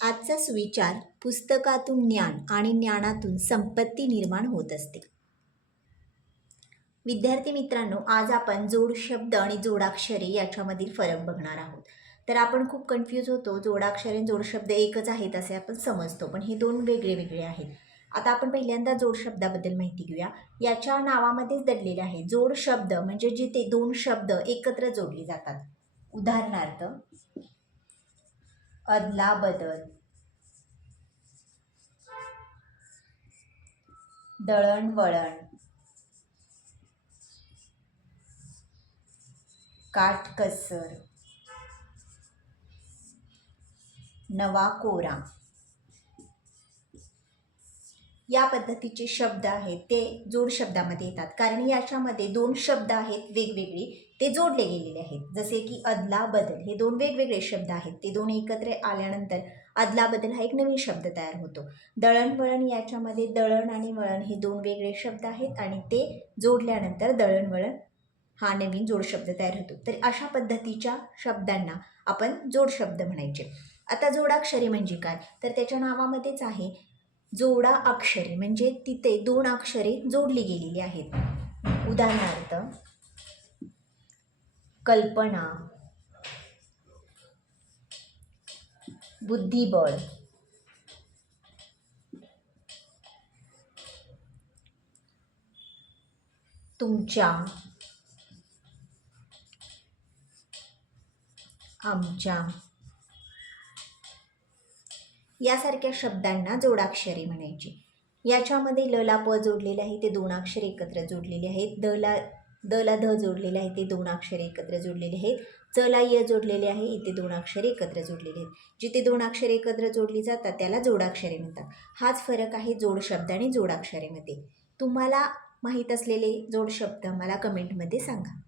आजचा सुविचार पुस्तकातून ज्ञान आणि ज्ञानातून संपत्ती निर्माण होत असते. विद्यार्थी मित्रांनो आज आपण जोड शब्द आणि जोडाक्षरे याच्यामधील फरक बघणार आहोत. तर आपण खूप कन्फ्यूज होतो. जोडाक्षरे आणि जोड शब्द एकच आहेत असे आपण समजतो पण हे दोन वेगळे वेगळे आहेत. आता आपण पहिल्यांदा जोड शब्दाबद्दल माहिती घेऊया. याच्या नावामध्येच दडलेले आहे. जोड शब्द म्हणजे जिथे दोन शब्द एकत्र जोडले जातात. उदाहरणार्थ अदला बदल. दळणवळण काटकसर नवा कोरा. या पद्धतीचे शब्द आहेत ते जोड शब्दामध्ये येतात. कारण याच्यामध्ये दोन शब्द आहेत वेगवेगळी ते जोडले गेलेले आहेत. जसे की अदला बदल हे दोन वेगवेगळे शब्द आहेत. ते दोन एकत्र आल्यानंतर अदला बदल हा एक नवीन शब्द तयार होतो. दळणवळण याच्यामध्ये दळण आणि वळण हे दोन वेगळे शब्द आहेत आणि ते जोडल्यानंतर दळणवळण हा नवीन जोड शब्द तयार होतो. तर अशा पद्धतीच्या शब्दांना आपण जोड शब्द म्हणायचे. आता जोडाक्षरे म्हणजे काय? तर त्याच्या नावामध्येच आहे जोडा अक्षरे म्हणजे तिथे दोन अक्षरे जोडली गेलेली आहेत. उदाहरणार्थ कल्पना बुद्धिबळ तुमच्या आमच्या. यासारख्या शब्दांना जोडाक्षरे म्हणायची. याच्यामध्ये ल ला प जोडलेले आहे ते दोन अक्षरे एकत्र जोडलेले आहेत. द ला द ला ध जोडलेले आहे ते दोन अक्षरे एकत्र जोडलेले आहेत. च ला य जोडलेले आहे इथे दोन अक्षरे एकत्र जोडलेले आहेत. जिथे दोन अक्षरे एकत्र जोडली जातात त्याला जोडाक्षरे म्हणतात. हाच फरक आहे जोड शब्द आणि जोडाक्षरेमध्ये तुम्हाला माहीत असलेले जोड शब्द मला कमेंटमध्ये सांगा.